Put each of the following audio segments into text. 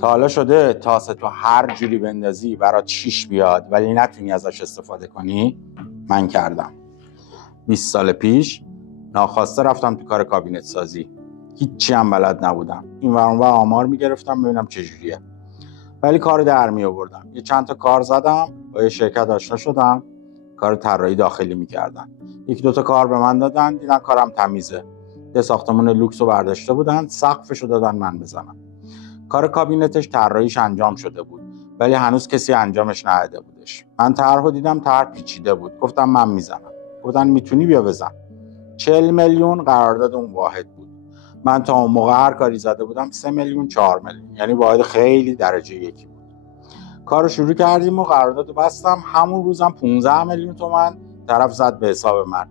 تا حالا شده تاسه تو هر جوری بندازی برات شیش بیاد ولی نتونی ازش استفاده کنی؟ من کردم. 20 سال پیش ناخواسته رفتم تو کار کابینت سازی. هیچی هم بلد نبودم. این ور اون ور آمار میگرفتم ببینم چجوریه. ولی کار در می آوردم. یه چند تا کار زدم، با یه شرکت آشنا شدم، کار طراحی داخلی میکردن. یک دو تا کار به من دادن، دیدن کارم تمیزه. یه ساختمان لوکس رو برداشته بودن، سقفشو دادن من بزنم. کار کابینتش طراحیش انجام شده بود ولی هنوز کسی انجامش نداده بودش. من طرحو دیدم، طرح پیچیده بود. گفتم من میزنم. گفتن میتونی بیا بزن. 40 میلیون قرارداد اون واحد بود. من تا اون موقع هر کاری زده بودم 3 میلیون 4 میلیون، یعنی واحد خیلی درجه یکی بود. کارو شروع کردیم و قراردادو بستم. همون روزم 15 میلیون تومان طرف زد به حساب من.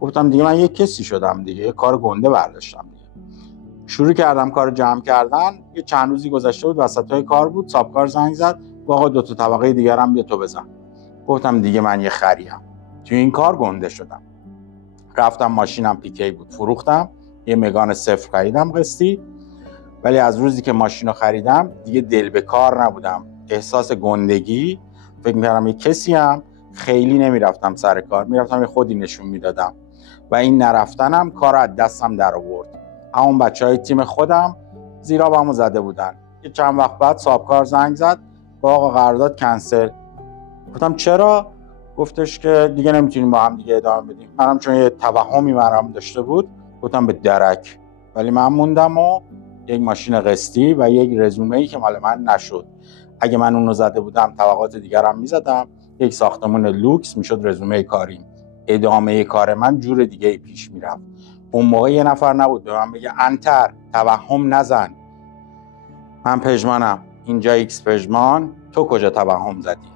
گفتم دیگه من یک کسی شدم دیگه، یه کار گنده برداشتم دیگه. شروع کردم کارو جمع کردن. یه چند روزی گذشته بود، وسطای کار بود، سابکار زنگ زد گفت آقا 2 تا طبقه دیگه هم بیا تو بزن. گفتم دیگه من یه خریم، تو این کار گنده شدم. رفتم ماشینم پیکی بود فروختم، یه مگان صفر خریدم قسطی. ولی از روزی که ماشینو خریدم دیگه دل به کار نبودم. احساس گندگی، فکر می‌کردم یه کسیم، خیلی نمیرفتم سر کار، میرفتم یه خودی نشون میدادم و این نرفتنم کارو از دستم در آورد. همون بچهای تیم خودم زیرابمو زده بودن. یه چند وقت بعد صاحبکار زنگ زد با آقا قرارداد کنسل. گفتم چرا؟ گفتش که دیگه نمیتونیم با هم دیگه ادامه بدیم. منم چون یه توهمی برام داشته بود گفتم به درک. ولی من موندم و یک ماشین قسطی و یک رزومه‌ای که مال من نشد. اگه من اونو زده بودم طبقات دیگرم میزدم، یک ساختمان لوکس میشد رزومه کاریم. ادامه کار من جور دیگه پیش میرفت. اون موقع یه نفر نبود به من بگه انتر توهم نزن. من پژمانم، اینجا ایکس پژمان، تو کجا توهم زدی؟